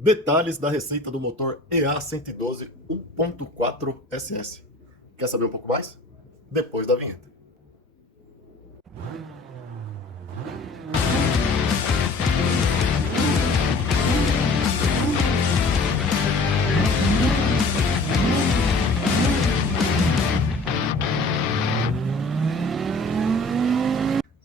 Detalhes da receita do motor EA112 1.4 SS. Quer saber um pouco mais? Depois da vinheta.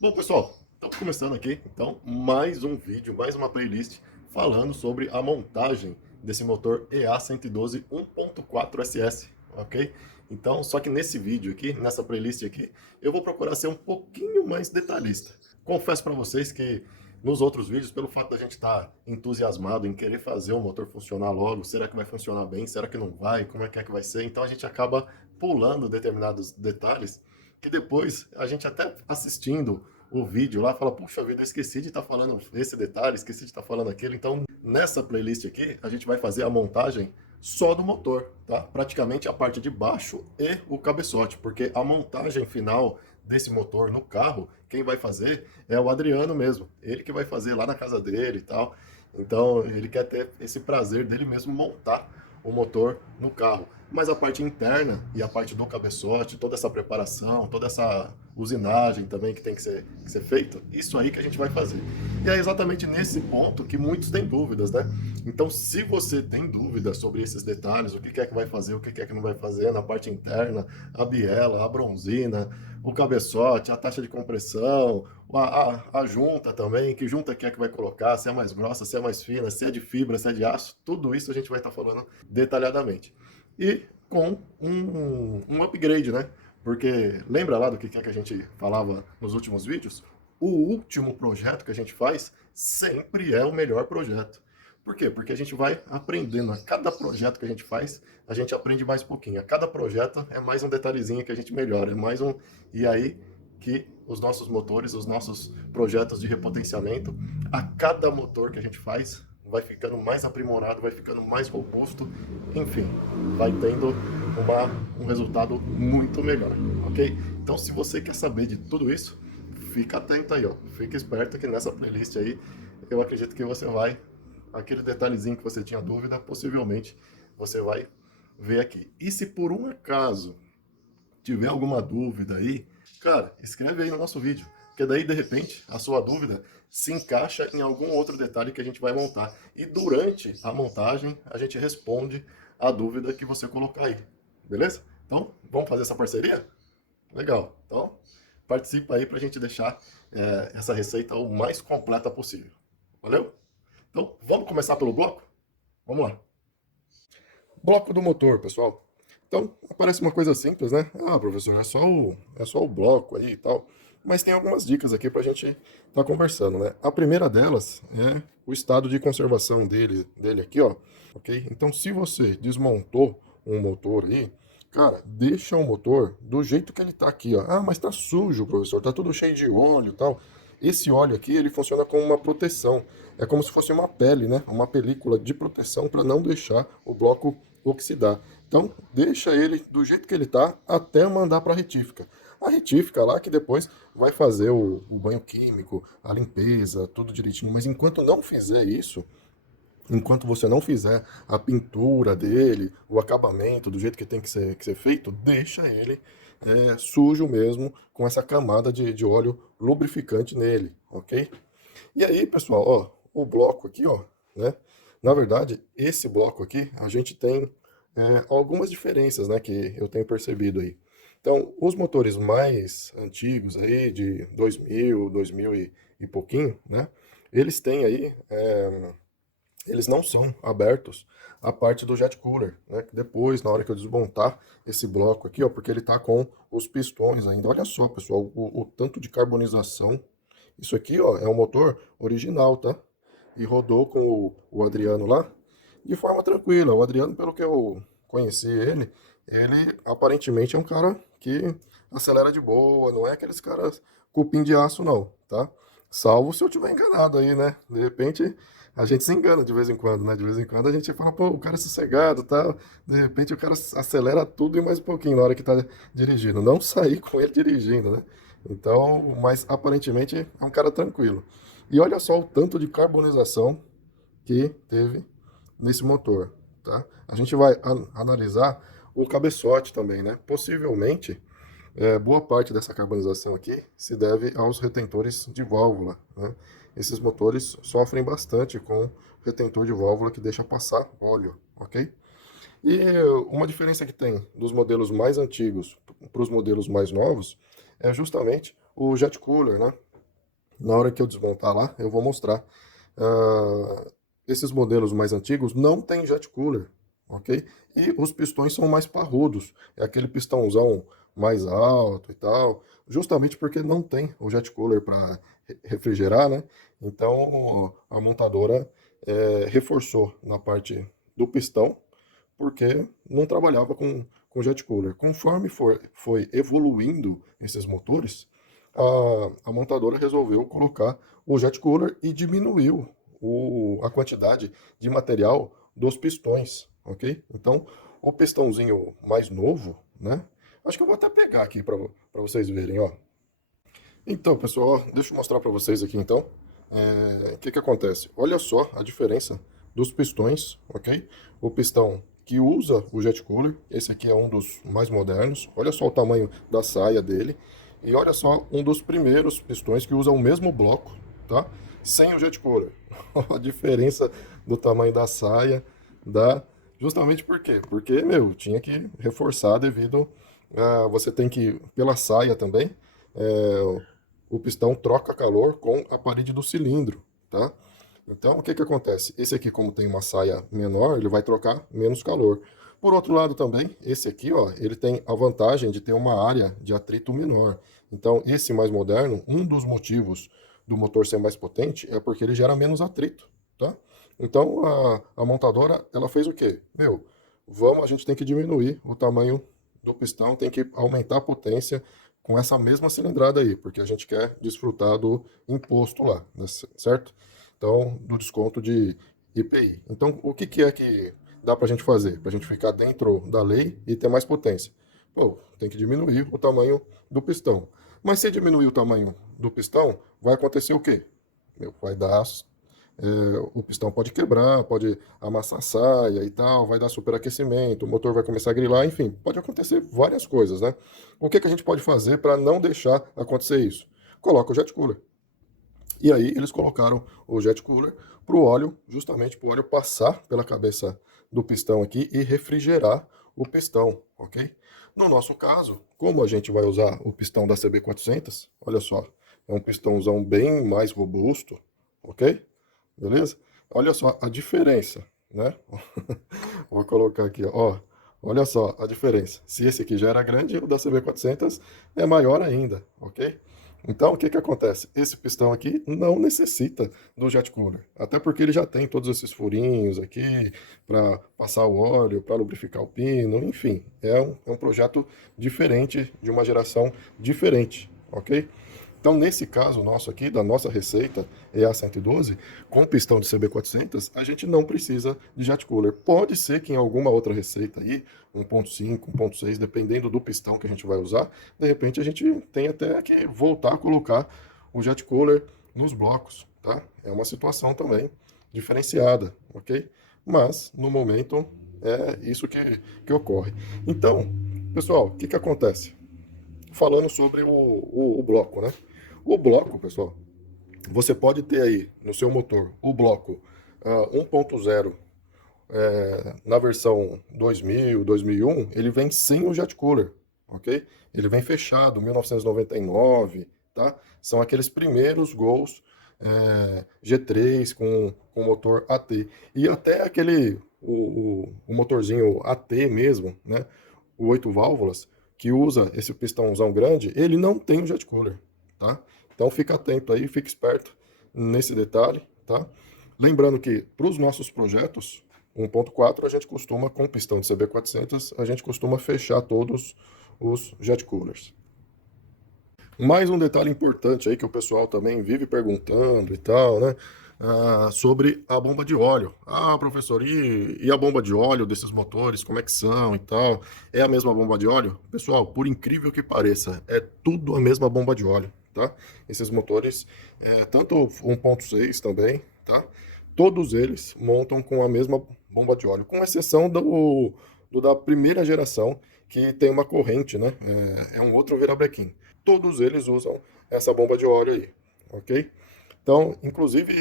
Bom, pessoal, estamos começando aqui, então, mais um vídeo, mais uma playlist falando sobre a montagem desse motor EA112 1.4 SS, ok? Então, só que nesse vídeo aqui, nessa playlist aqui, eu vou procurar ser um pouquinho mais detalhista. Confesso para vocês que nos outros vídeos, pelo fato da gente estar entusiasmado em querer fazer o motor funcionar logo, será que vai funcionar bem, será que não vai, como é que vai ser? Então a gente acaba pulando determinados detalhes que depois a gente até assistindo o vídeo lá, fala, puxa vida, eu esqueci de estar falando esse detalhe, esqueci de estar falando aquele. Então, nessa playlist aqui, a gente vai fazer a montagem só do motor, tá? Praticamente a parte de baixo e o cabeçote, porque a montagem final desse motor no carro, quem vai fazer é o Adriano mesmo. Ele que vai fazer lá na casa dele e tal. Então, ele quer ter esse prazer dele mesmo montar o motor no carro. Mas a parte interna e a parte do cabeçote, toda essa preparação, toda essa usinagem também que tem que ser feito, isso aí que a gente vai fazer. E é exatamente nesse ponto que muitos têm dúvidas, né? Então, se você tem dúvidas sobre esses detalhes, o que é que vai fazer, o que é que não vai fazer na parte interna, a biela, a bronzina, o cabeçote, a taxa de compressão, a junta também, que junta que é que vai colocar, se é mais grossa, se é mais fina, se é de fibra, se é de aço, tudo isso a gente vai estar falando detalhadamente. E com um upgrade, né? Porque lembra lá do que é que a gente falava nos últimos vídeos? O último projeto que a gente faz sempre é o melhor projeto. Por quê? Porque a gente vai aprendendo. A cada projeto que a gente faz, a gente aprende mais pouquinho. A cada projeto é mais um detalhezinho que a gente melhora. É mais um. E aí que os nossos motores, os nossos projetos de repotenciamento, a cada motor que a gente faz, vai ficando mais aprimorado, vai ficando mais robusto, enfim, vai tendo um resultado muito melhor, ok? Então, se você quer saber de tudo isso, fica atento aí, ó, fica esperto que nessa playlist aí, eu acredito que você vai, aquele detalhezinho que você tinha dúvida, possivelmente você vai ver aqui. E se por um acaso tiver alguma dúvida aí, cara, escreve aí no nosso vídeo, porque daí, de repente, a sua dúvida se encaixa em algum outro detalhe que a gente vai montar. E durante a montagem, a gente responde a dúvida que você colocar aí. Beleza? Então, vamos fazer essa parceria? Legal. Então, participa aí para a gente deixar essa receita o mais completa possível. Valeu? Então, vamos começar pelo bloco? Vamos lá. Bloco do motor, pessoal. Então, parece uma coisa simples, né? Ah, professor, é só o bloco aí e tal. Mas tem algumas dicas aqui para a gente estar conversando, né? A primeira delas é o estado de conservação dele aqui, ó. Ok? Então, se você desmontou um motor aí, cara, deixa o motor do jeito que ele tá aqui, ó. Ah, mas tá sujo, professor, tá tudo cheio de óleo e tal. Esse óleo aqui, ele funciona como uma proteção. É como se fosse uma pele, né? Uma película de proteção para não deixar o bloco oxidar. Então, deixa ele do jeito que ele está até mandar para a retífica. A retífica lá que depois vai fazer o banho químico, a limpeza, tudo direitinho. Mas enquanto não fizer isso, enquanto você não fizer a pintura dele, o acabamento do jeito que tem que ser feito, deixa ele sujo mesmo, com essa camada de óleo lubrificante nele, ok? E aí, pessoal, ó, o bloco aqui, ó, né? Na verdade, esse bloco aqui, a gente tem algumas diferenças, né, que eu tenho percebido aí. Então, os motores mais antigos aí, de 2000 e pouquinho, né, eles têm aí, eles não são abertos a parte do jet cooler, né, que depois, na hora que eu desmontar esse bloco aqui, ó, porque ele tá com os pistões ainda. Olha só, pessoal, o tanto de carbonização. Isso aqui, ó, é um motor original, tá? E rodou com o Adriano lá de forma tranquila. O Adriano, pelo que eu conheci ele aparentemente é um cara que acelera de boa, não é aqueles caras cupim de aço, não, tá? Salvo se eu tiver enganado aí, né? De repente a gente se engana de vez em quando, né? De vez em quando a gente fala, pô, o cara é sossegado, tá? De repente o cara acelera tudo e mais um pouquinho na hora que tá dirigindo. Não sair com ele dirigindo, né? Então, mas aparentemente é um cara tranquilo. E olha só o tanto de carbonização que teve nesse motor, tá? A gente vai analisar o cabeçote também, né? Possivelmente, boa parte dessa carbonização aqui se deve aos retentores de válvula, né? Esses motores sofrem bastante com retentor de válvula que deixa passar óleo, ok? E uma diferença que tem dos modelos mais antigos para os modelos mais novos é justamente o jet cooler, né? Na hora que eu desmontar lá, eu vou mostrar. Ah, esses modelos mais antigos não tem jet cooler, ok? E os pistões são mais parrudos, é aquele pistãozão mais alto e tal, justamente porque não tem o jet cooler para refrigerar, né? Então a montadora reforçou na parte do pistão, porque não trabalhava com jet cooler. Conforme foi evoluindo esses motores, a montadora resolveu colocar o jet cooler e diminuiu a quantidade de material dos pistões, ok? Então, o pistãozinho mais novo, né? Acho que eu vou até pegar aqui para vocês verem, ó. Então, pessoal, ó, deixa eu mostrar para vocês aqui, então. O que que acontece? Olha só a diferença dos pistões, ok? O pistão que usa o jet cooler, esse aqui é um dos mais modernos. Olha só o tamanho da saia dele. E olha só um dos primeiros pistões que usa o mesmo bloco, tá? Sem o jet cooler. A diferença do tamanho da saia, da... Justamente por quê? Porque, meu, tinha que reforçar devido a... Você tem que, pela saia também, o pistão troca calor com a parede do cilindro, tá? Então, o que que acontece? Esse aqui, como tem uma saia menor, ele vai trocar menos calor. Por outro lado também, esse aqui, ó, ele tem a vantagem de ter uma área de atrito menor. Então, esse mais moderno, um dos motivos do motor ser mais potente é porque ele gera menos atrito, tá? Então, a montadora, ela fez o quê? Meu, a gente tem que diminuir o tamanho do pistão, tem que aumentar a potência com essa mesma cilindrada aí, porque a gente quer desfrutar do imposto lá, né, certo? Então, do desconto de IPI. Então, o que que é que dá para a gente fazer? Para a gente ficar dentro da lei e ter mais potência? Pô, tem que diminuir o tamanho do pistão. Mas se diminuir o tamanho do pistão, vai acontecer o quê? Vai dar o pistão pode quebrar, pode amassar a saia e tal, vai dar superaquecimento, o motor vai começar a grilar, enfim, pode acontecer várias coisas, né? O que que a gente pode fazer para não deixar acontecer isso? Coloca o jet cooler. E aí eles colocaram o jet cooler para o óleo, justamente para o óleo passar pela cabeça do pistão aqui e refrigerar o pistão, ok? No nosso caso, como a gente vai usar o pistão da CB400, olha só, é um pistãozão bem mais robusto, ok? Beleza? Olha só a diferença, né? Vou colocar aqui, ó. Olha só a diferença. Se esse aqui já era grande, o da CB400 é maior ainda, ok? Então, o que que acontece? Esse pistão aqui não necessita do jet cooler, até porque ele já tem todos esses furinhos aqui para passar o óleo, para lubrificar o pino, enfim, é um projeto diferente, de uma geração diferente, ok? Então, nesse caso nosso aqui, da nossa receita EA112, com pistão de CB400, a gente não precisa de jet cooler. Pode ser que em alguma outra receita aí, 1.5, 1.6, dependendo do pistão que a gente vai usar, de repente a gente tem até que voltar a colocar o jet cooler nos blocos, tá? É uma situação também diferenciada, ok? Mas, no momento, é isso que ocorre. Então, pessoal, o que que acontece? Falando sobre o bloco, né? O bloco, pessoal, você pode ter aí no seu motor o bloco 1.0 na versão 2000, 2001, ele vem sem o jet cooler, ok? Ele vem fechado, 1999, tá? São aqueles primeiros Gols G3 com motor AT. E até aquele, o motorzinho AT mesmo, né? O 8 válvulas, que usa esse pistãozão grande, ele não tem o jet cooler, tá? Então fica atento aí, fica esperto nesse detalhe, tá? Lembrando que para os nossos projetos 1.4 a gente costuma, com pistão de CB400, a gente costuma fechar todos os jet coolers. Mais um detalhe importante aí que o pessoal também vive perguntando e tal, né? Sobre a bomba de óleo. Ah, professor, e a bomba de óleo desses motores, como é que são e tal? É a mesma bomba de óleo? Pessoal, por incrível que pareça, é tudo a mesma bomba de óleo, tá? Esses motores, tanto 1.6 também, tá? todos eles montam com a mesma bomba de óleo, com exceção do da primeira geração, que tem uma corrente, né? É um outro virabrequim. Todos eles usam essa bomba de óleo aí, ok? Então, inclusive,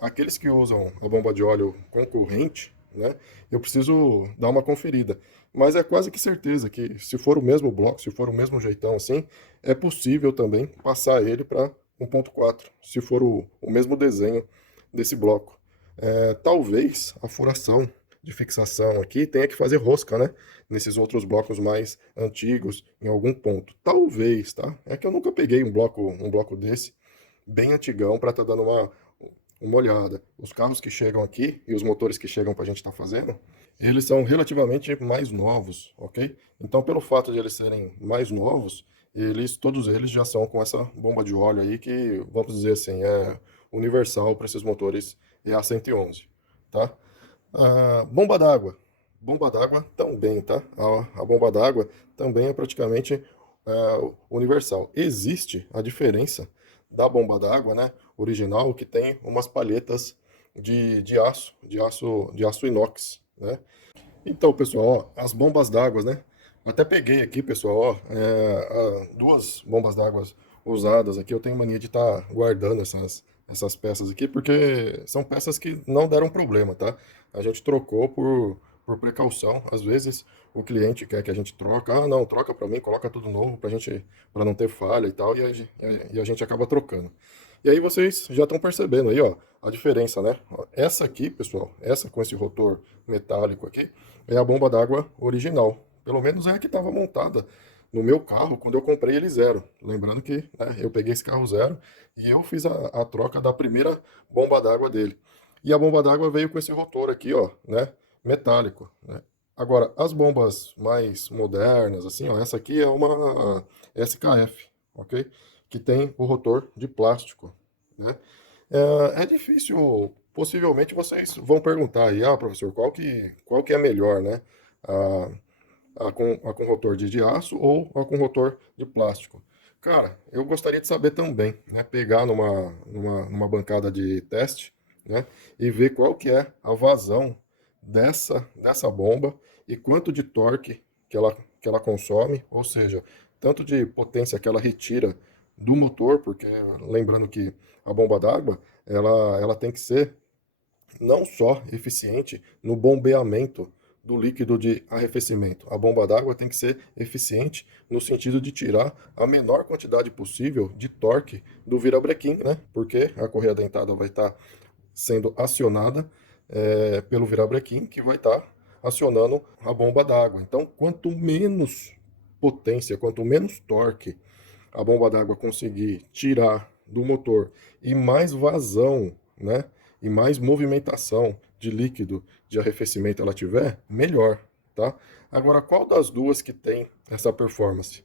aqueles que usam a bomba de óleo com corrente, né? Eu preciso dar uma conferida. Mas é quase que certeza que, se for o mesmo bloco, se for o mesmo jeitão assim, é possível também passar ele para 1.4, se for o mesmo desenho desse bloco. Talvez a furação de fixação aqui tenha que fazer rosca, né? Nesses outros blocos mais antigos, em algum ponto. Talvez, tá? É que eu nunca peguei um bloco desse, bem antigão, para estar dando uma olhada. Os carros que chegam aqui e os motores que chegam para a gente estar fazendo, eles são relativamente mais novos, ok? Então, pelo fato de eles serem mais novos, todos eles já são com essa bomba de óleo aí que, vamos dizer assim, é universal para esses motores EA111, tá? Bomba d'água. Bomba d'água também, tá? A bomba d'água também é praticamente universal. Existe a diferença da bomba d'água, né, original, que tem umas palhetas de aço inox, né? Então, pessoal, ó, as bombas d'água, né? Até peguei aqui, pessoal, ó, duas bombas d'água usadas aqui. Eu tenho mania de estar guardando essas peças aqui, porque são peças que não deram problema, tá? A gente trocou por precaução. Às vezes o cliente quer que a gente troca. Ah, não, troca para mim, coloca tudo novo pra gente, para não ter falha e tal, e a gente acaba trocando. E aí vocês já estão percebendo aí, ó, a diferença, né? Ó, essa aqui, pessoal, essa com esse rotor metálico aqui, é a bomba d'água original. Pelo menos é a que estava montada no meu carro quando eu comprei ele zero. Lembrando que, né, eu peguei esse carro zero e eu fiz a troca da primeira bomba d'água dele. E a bomba d'água veio com esse rotor aqui, ó, né, metálico, né? Agora, as bombas mais modernas, assim, ó, essa aqui é uma SKF, ok? Que tem o rotor de plástico, né? É difícil, possivelmente vocês vão perguntar aí, professor, qual que é melhor, né? A com rotor de aço ou a com rotor de plástico? Cara, eu gostaria de saber também, né? Pegar numa bancada de teste, né? E ver qual que é a vazão dessa bomba e quanto de torque que ela consome, ou seja, tanto de potência que ela retira do motor, porque lembrando que a bomba d'água, ela tem que ser não só eficiente no bombeamento do líquido de arrefecimento. A bomba d'água tem que ser eficiente no sentido de tirar a menor quantidade possível de torque do virabrequim, né? Porque a correia dentada vai estar sendo acionada pelo virabrequim, que vai estar acionando a bomba d'água. Então, quanto menos potência, quanto menos torque a bomba d'água conseguir tirar do motor e mais vazão, né, e mais movimentação de líquido de arrefecimento ela tiver, melhor, tá? Agora, qual das duas que tem essa performance?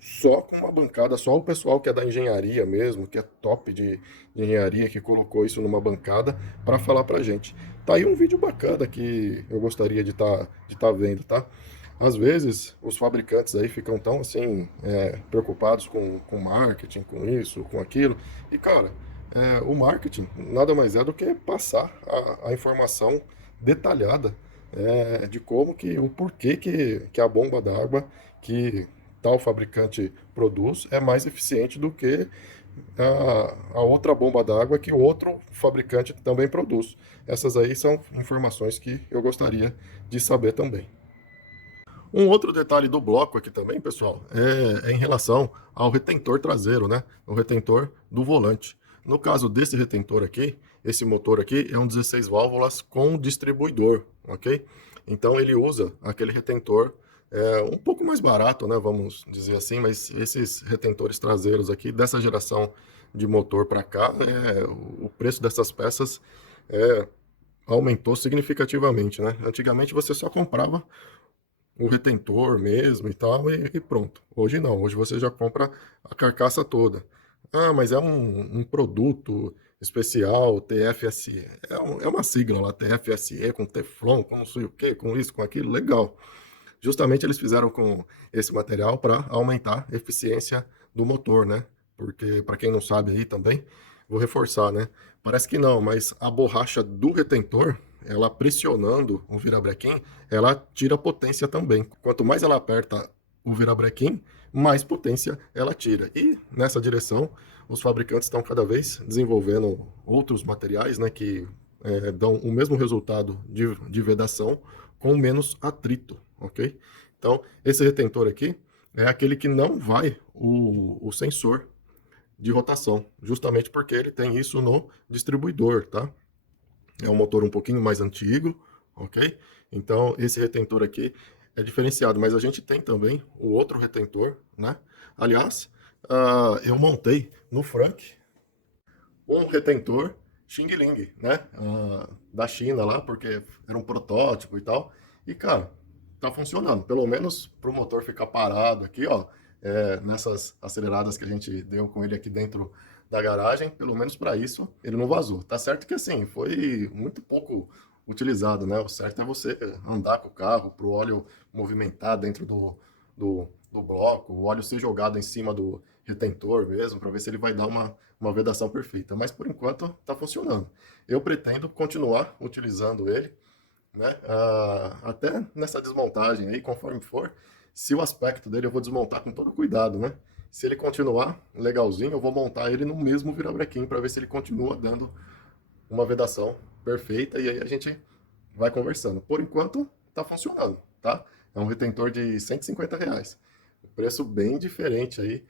Só com uma bancada, só o pessoal que é da engenharia mesmo, que é top de engenharia, que colocou isso numa bancada para falar pra gente. Tá aí um vídeo bacana que eu gostaria de tá vendo, tá? Às vezes, os fabricantes aí ficam tão assim, preocupados com marketing, com isso, com aquilo. E, cara, o marketing nada mais é do que passar a informação detalhada de como o porquê que a bomba d'água que tal fabricante produz é mais eficiente do que a outra bomba d'água que o outro fabricante também produz. Essas aí são informações que eu gostaria de saber também. Um outro detalhe do bloco aqui também, pessoal, é em relação ao retentor traseiro, né? O retentor do volante. No caso desse retentor aqui, esse motor aqui é um 16 válvulas com distribuidor, ok? Então ele usa aquele retentor um pouco mais barato, né? Vamos dizer assim, mas esses retentores traseiros aqui, dessa geração de motor para cá, o preço dessas peças aumentou significativamente, né? Antigamente você só comprava o retentor mesmo e tal, e pronto. Hoje não, hoje você já compra a carcaça toda. Ah, mas é um produto especial, TFSE. É uma sigla lá, TFSE, com Teflon, com não sei o que, com isso, com aquilo, legal. Justamente eles fizeram com esse material para aumentar a eficiência do motor, né? Porque, para quem não sabe aí também, vou reforçar, né? Parece que não, mas a borracha do retentor, ela pressionando o virabrequim, ela tira potência também. Quanto mais ela aperta o virabrequim, mais potência ela tira. E nessa direção, os fabricantes estão cada vez desenvolvendo outros materiais, né, que dão o mesmo resultado de vedação com menos atrito, ok? Então, esse retentor aqui é aquele que não vai o sensor de rotação, justamente porque ele tem isso no distribuidor, tá? É um motor um pouquinho mais antigo, ok? Então, esse retentor aqui é diferenciado, mas a gente tem também o outro retentor, né? Aliás, eu montei no Frank um retentor Xing Ling, né? Da China lá, porque era um protótipo e tal. E, cara, tá funcionando. Pelo menos pro motor ficar parado aqui, ó, nessas aceleradas que a gente deu com ele aqui dentro da garagem, pelo menos para isso, ele não vazou. Tá certo que, assim, foi muito pouco utilizado, né? O certo é você andar com o carro pro óleo movimentar dentro do bloco, o óleo ser jogado em cima do retentor mesmo, para ver se ele vai dar uma vedação perfeita. Mas por enquanto está funcionando. Eu pretendo continuar utilizando ele, né? Até nessa desmontagem aí, conforme for. Se o aspecto dele eu vou desmontar com todo cuidado, né? Se ele continuar legalzinho, eu vou montar ele no mesmo virabrequim para ver se ele continua dando uma vedação perfeita e aí a gente vai conversando. Por enquanto, está funcionando, tá? É um retentor de R$ 150. Preço bem diferente aí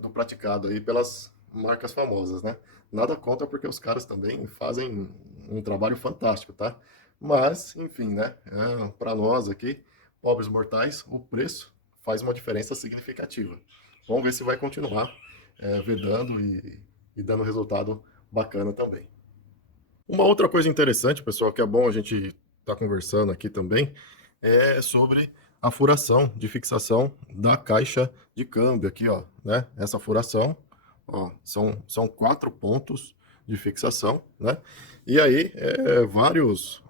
do praticado aí pelas marcas famosas, né? Nada contra porque os caras também fazem um trabalho fantástico, tá? Mas, enfim, né? Para nós aqui, pobres mortais, o preço faz uma diferença significativa. Vamos ver se vai continuar vedando e dando resultado bacana também. Uma outra coisa interessante, pessoal, que é bom a gente estar conversando aqui também, é sobre a furação de fixação da caixa de câmbio aqui, ó, né? Essa furação, ó, são 4 pontos de fixação, né? E aí, vários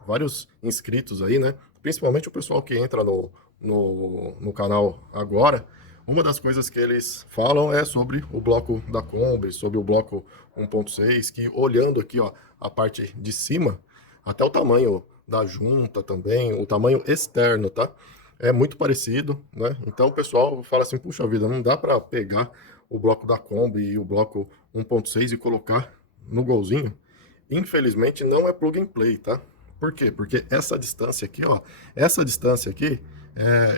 inscritos aí, né? Principalmente o pessoal que entra no canal agora, uma das coisas que eles falam é sobre o bloco da Kombi, sobre o bloco 1.6, que olhando aqui, ó, a parte de cima, até o tamanho da junta também, o tamanho externo, tá? É muito parecido, né? Então o pessoal fala assim, puxa vida, não dá para pegar o bloco da Kombi e o bloco 1.6 e colocar no golzinho. Infelizmente não é plug and play, tá? Por quê? Porque essa distância aqui, ó, essa distância aqui,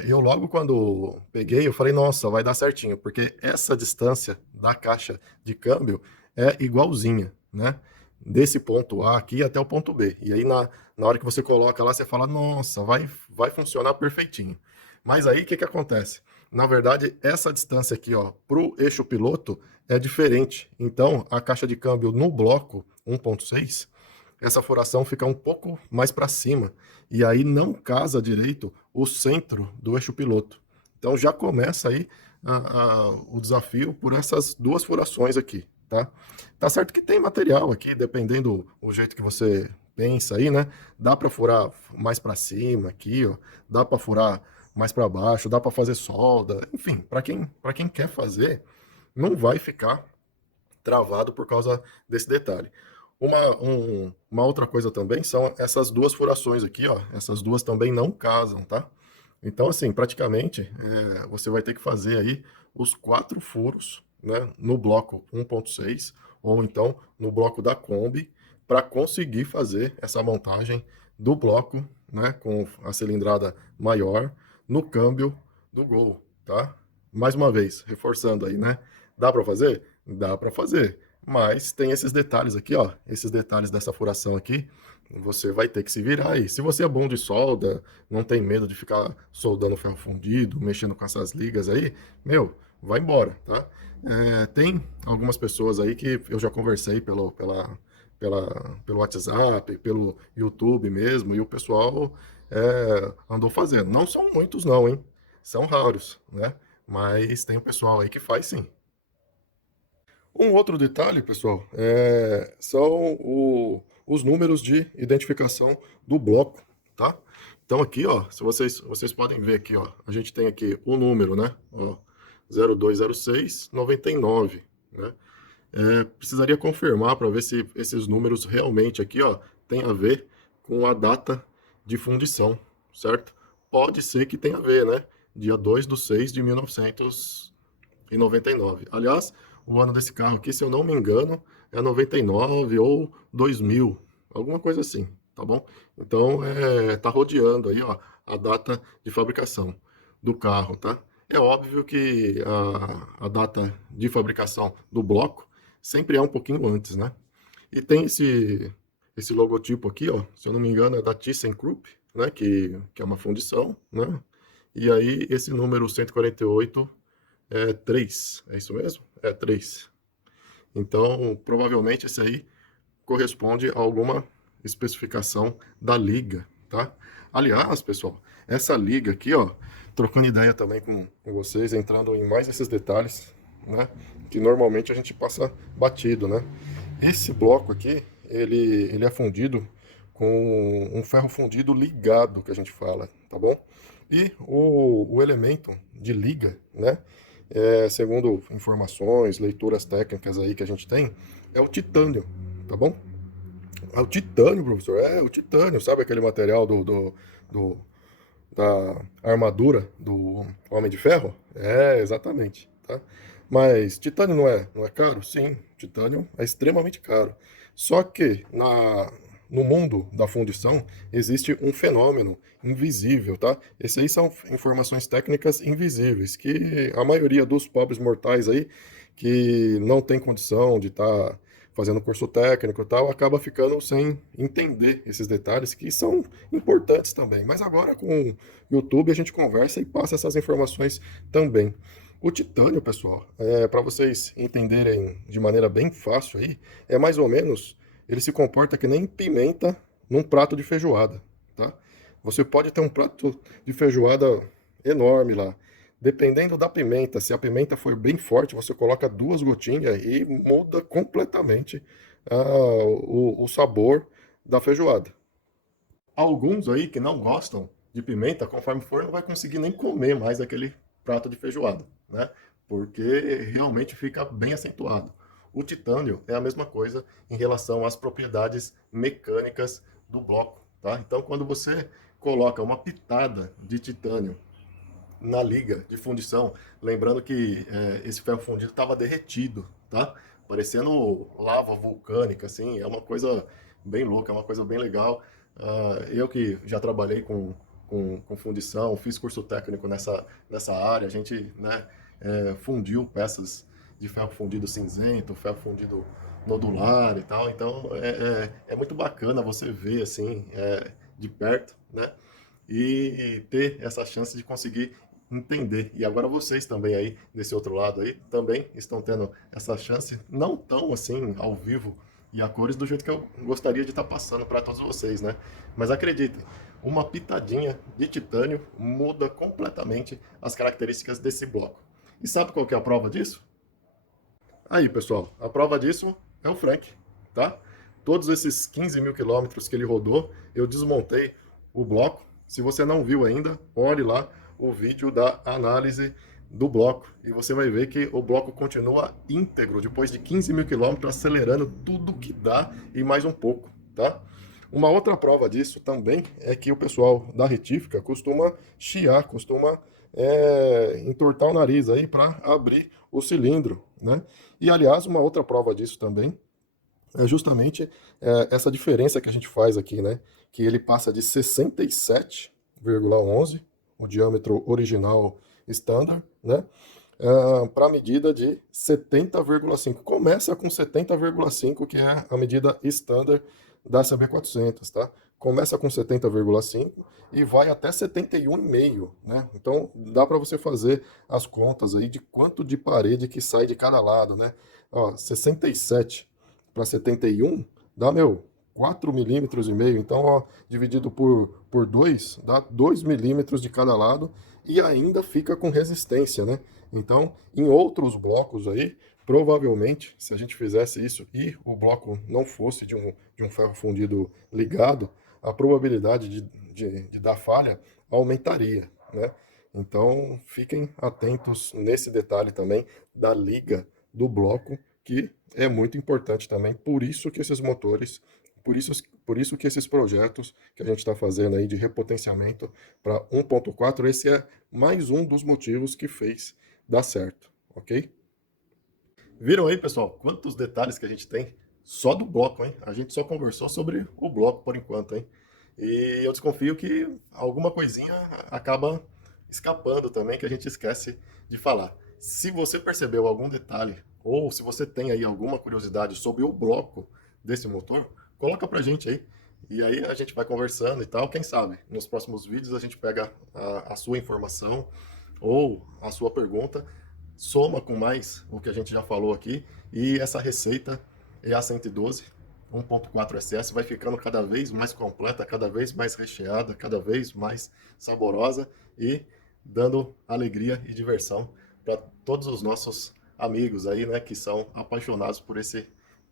eu logo quando peguei, eu falei, nossa, vai dar certinho, porque essa distância da caixa de câmbio é igualzinha, né? Desse ponto A aqui até o ponto B. E aí, na hora que você coloca lá, você fala, nossa, vai funcionar perfeitinho. Mas aí, o que que acontece? Na verdade, essa distância aqui, ó, pro eixo piloto é diferente. Então, a caixa de câmbio no bloco 1.6, essa furação fica um pouco mais para cima. E aí não casa direito o centro do eixo piloto. Então, já começa aí o desafio por essas duas furações aqui, tá? Tá certo que tem material aqui, dependendo do jeito que você pensa aí, né? Dá para furar mais para cima aqui, ó. Dá para furar mais para baixo, dá para fazer solda. Enfim, para quem quer fazer, não vai ficar travado por causa desse detalhe. Uma outra coisa também são essas duas furações aqui, ó. Essas duas também não casam, tá? Então, assim, praticamente, você vai ter que fazer aí os 4 furos, né, no bloco 1.6 ou então no bloco da Kombi para conseguir fazer essa montagem do bloco, né, com a cilindrada maior no câmbio do Gol, tá? Mais uma vez, reforçando aí, né? Dá para fazer? Dá para fazer, mas tem esses detalhes aqui, ó, esses detalhes dessa furação aqui, você vai ter que se virar aí. Se você é bom de solda, não tem medo de ficar soldando ferro fundido, mexendo com essas ligas aí, meu, vai embora, tá? Tem algumas pessoas aí que eu já conversei pelo WhatsApp, pelo YouTube mesmo, e o pessoal andou fazendo. Não são muitos não, hein? São raros, né? Mas tem o pessoal aí que faz sim. Um outro detalhe, pessoal, são os números de identificação do bloco, tá? Então aqui, ó, se vocês podem ver aqui, ó, a gente tem aqui o número, né? Ó, 020699, né? Precisaria confirmar para ver se esses números realmente aqui, ó, tem a ver com a data de fundição, certo? Pode ser que tenha a ver, né? Dia 2/6 de 1999. Aliás, o ano desse carro aqui, se eu não me engano, é 99 ou 2000, alguma coisa assim, tá bom? Então, tá rodeando aí, ó, a data de fabricação do carro, tá? É óbvio que a data de fabricação do bloco sempre é um pouquinho antes, né? E tem esse logotipo aqui, ó, se eu não me engano, é da ThyssenKrupp, né, que é uma fundição, né? E aí esse número 148 é 3, é isso mesmo? É 3. Então, provavelmente esse aí corresponde a alguma especificação da liga, tá? Aliás, pessoal, essa liga aqui, ó, trocando ideia também com vocês, entrando em mais esses detalhes, né, que normalmente a gente passa batido, né? Esse bloco aqui, ele é fundido com um ferro fundido ligado, que a gente fala, tá bom? E o elemento de liga, né, segundo informações, leituras técnicas aí que a gente tem, é o titânio, tá bom? Ah, o titânio, professor, o titânio, sabe aquele material do- da armadura do Homem de Ferro? É, exatamente, tá? Mas titânio não é caro? Sim, titânio é extremamente caro. Só que no mundo da fundição existe um fenômeno invisível, tá? Esses aí são informações técnicas invisíveis, que a maioria dos pobres mortais aí, que não tem condição de estar fazendo curso técnico e tal, acaba ficando sem entender esses detalhes que são importantes também. Mas agora com o YouTube a gente conversa e passa essas informações também. O titânio, pessoal, para vocês entenderem de maneira bem fácil aí, é mais ou menos, ele se comporta que nem pimenta num prato de feijoada, tá? Você pode ter um prato de feijoada enorme lá. Dependendo da pimenta, se a pimenta for bem forte, você coloca 2 gotinhas e muda completamente o sabor da feijoada. Alguns aí que não gostam de pimenta, conforme for, não vai conseguir nem comer mais aquele prato de feijoada, né? Porque realmente fica bem acentuado. O titânio é a mesma coisa em relação às propriedades mecânicas do bloco, tá? Então, quando você coloca uma pitada de titânio na liga de fundição, lembrando que esse ferro fundido estava derretido, tá? Parecendo lava vulcânica, assim, é uma coisa bem louca, é uma coisa bem legal. Eu que já trabalhei com fundição, fiz curso técnico nessa área, a gente, né, fundiu peças de ferro fundido cinzento, ferro fundido nodular e tal, então é muito bacana você ver, assim, de perto, né? E ter essa chance de conseguir entender. E agora vocês também aí, desse outro lado aí, também estão tendo essa chance, não tão assim, ao vivo e a cores do jeito que eu gostaria de estar passando para todos vocês, né? Mas acreditem, uma pitadinha de titânio muda completamente as características desse bloco. E sabe qual que é a prova disso? Aí, pessoal, a prova disso é o Frank, tá? Todos esses 15 mil quilômetros que ele rodou, eu desmontei o bloco. Se você não viu ainda, olhe lá o vídeo da análise do bloco e você vai ver que o bloco continua íntegro depois de 15 mil quilômetros, acelerando tudo que dá e mais um pouco, tá? Uma outra prova disso também é que o pessoal da retífica costuma chiar, costuma entortar o nariz aí para abrir o cilindro, né? E aliás, uma outra prova disso também é justamente essa diferença que a gente faz aqui, né? Que ele passa de 67,11, o diâmetro original standard, né? Para a medida de 70,5. Começa com 70,5, que é a medida standard da CB400, tá? Começa com 70,5 e vai até 71,5, né? Então dá para você fazer as contas aí de quanto de parede que sai de cada lado, né? Ó, 67 para 71 dá, 4 milímetros e meio. Então, ó, dividido por 2, dá 2 milímetros de cada lado e ainda fica com resistência, né? Então, em outros blocos aí, provavelmente, se a gente fizesse isso e o bloco não fosse de um ferro fundido ligado, a probabilidade de dar falha aumentaria, né? Então, fiquem atentos nesse detalhe também da liga do bloco, que é muito importante também. Por isso que esses motores, por isso que esses projetos que a gente está fazendo aí de repotenciamento para 1.4, esse é mais um dos motivos que fez dar certo, ok? Viram aí, pessoal, quantos detalhes que a gente tem só do bloco, hein? A gente só conversou sobre o bloco por enquanto, hein? E eu desconfio que alguma coisinha acaba escapando também, que a gente esquece de falar. Se você percebeu algum detalhe, ou se você tem aí alguma curiosidade sobre o bloco desse motor, coloca pra gente aí. E aí a gente vai conversando e tal, quem sabe, nos próximos vídeos a gente pega a sua informação ou a sua pergunta, soma com mais o que a gente já falou aqui, e essa receita EA112 1.4 SS vai ficando cada vez mais completa, cada vez mais recheada, cada vez mais saborosa e dando alegria e diversão para todos os nossos amigos aí, né, que são apaixonados por esse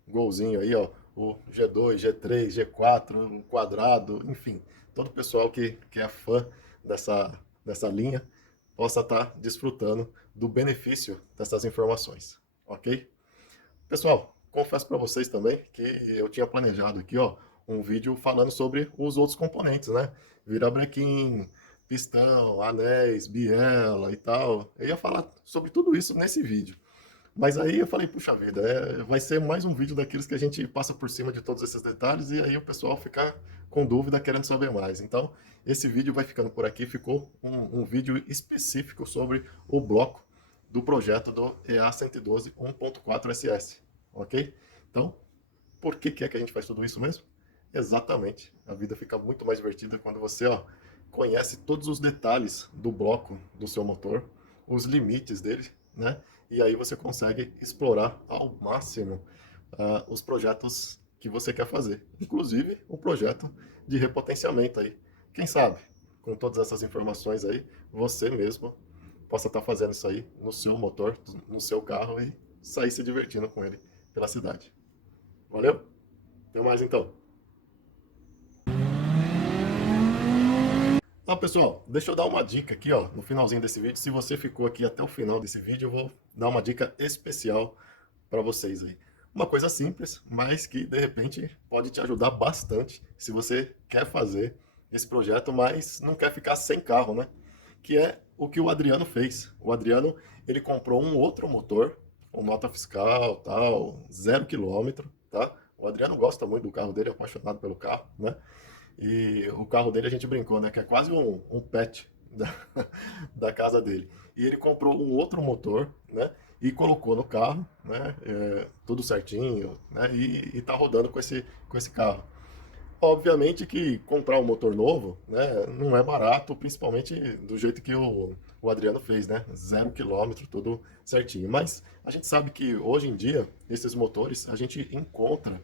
golzinho aí, ó, o G2, G3, G4, o quadrado, enfim, todo o pessoal que é fã dessa linha possa estar desfrutando do benefício dessas informações, ok? Pessoal, confesso para vocês também que eu tinha planejado aqui, ó, um vídeo falando sobre os outros componentes, né? Virabrequim, pistão, anéis, biela e tal. Eu ia falar sobre tudo isso nesse vídeo. Mas aí eu falei, puxa vida, vai ser mais um vídeo daqueles que a gente passa por cima de todos esses detalhes e aí o pessoal fica com dúvida querendo saber mais. Então, esse vídeo vai ficando por aqui. Ficou um vídeo específico sobre o bloco do projeto do EA112 1.4 SS, ok? Então, por que é que a gente faz tudo isso mesmo? Exatamente, a vida fica muito mais divertida quando você, ó, conhece todos os detalhes do bloco do seu motor, os limites dele, né? E aí você consegue explorar ao máximo os projetos que você quer fazer, inclusive o projeto de repotenciamento aí. Quem sabe, com todas essas informações aí, você mesmo possa estar fazendo isso aí no seu motor, no seu carro e sair se divertindo com ele pela cidade. Valeu? Até mais então. Ah, pessoal, deixa eu dar uma dica aqui, ó, no finalzinho desse vídeo. Se você ficou aqui até o final desse vídeo, eu vou dar uma dica especial para vocês aí. Uma coisa simples, mas que de repente pode te ajudar bastante se você quer fazer esse projeto, mas não quer ficar sem carro, né? Que é o que o Adriano fez. O Adriano, ele comprou um outro motor, com nota fiscal, tal, 0 km, tá? O Adriano gosta muito do carro dele, é apaixonado pelo carro, né? E o carro dele a gente brincou, né? Que é quase um pet da, da casa dele. E ele comprou um outro motor, né? E colocou no carro, né? Tudo certinho, né? E tá rodando com esse carro. Obviamente que comprar um motor novo, né? Não é barato, principalmente do jeito que o Adriano fez, né? 0 km, tudo certinho. Mas a gente sabe que hoje em dia, esses motores a gente encontra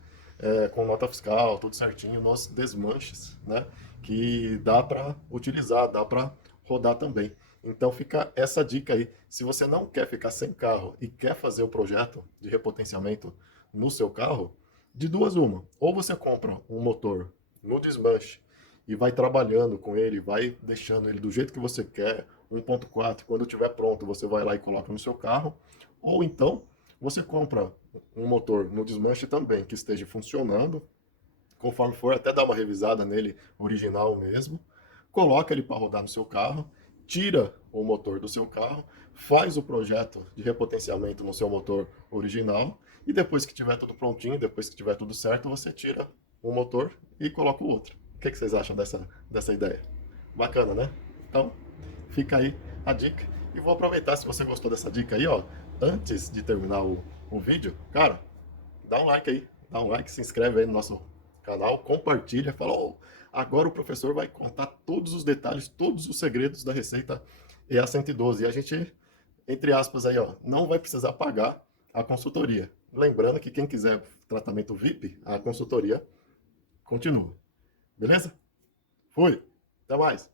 com nota fiscal, tudo certinho, nos desmanches, né? Que dá para utilizar, dá para rodar também. Então fica essa dica aí. Se você não quer ficar sem carro e quer fazer o projeto de repotenciamento no seu carro, de duas uma. Ou você compra um motor no desmanche e vai trabalhando com ele, vai deixando ele do jeito que você quer, 1.4, quando estiver pronto, você vai lá e coloca no seu carro. Ou então, você compra um motor no desmanche também, que esteja funcionando, conforme for, até dar uma revisada nele original mesmo, coloca ele para rodar no seu carro, tira o motor do seu carro, faz o projeto de repotenciamento no seu motor original e depois que tiver tudo prontinho, depois que tiver tudo certo, você tira um motor e coloca o outro. O que vocês acham dessa ideia? Bacana, né? Então, fica aí a dica. E vou aproveitar, se você gostou dessa dica aí, ó, antes de terminar o vídeo, cara, dá um like aí, dá um like, se inscreve aí no nosso canal, compartilha, fala, oh, agora o professor vai contar todos os detalhes, todos os segredos da receita EA112. E a gente, entre aspas aí, ó, não vai precisar pagar a consultoria. Lembrando que quem quiser tratamento VIP, a consultoria continua. Beleza? Fui. Até mais.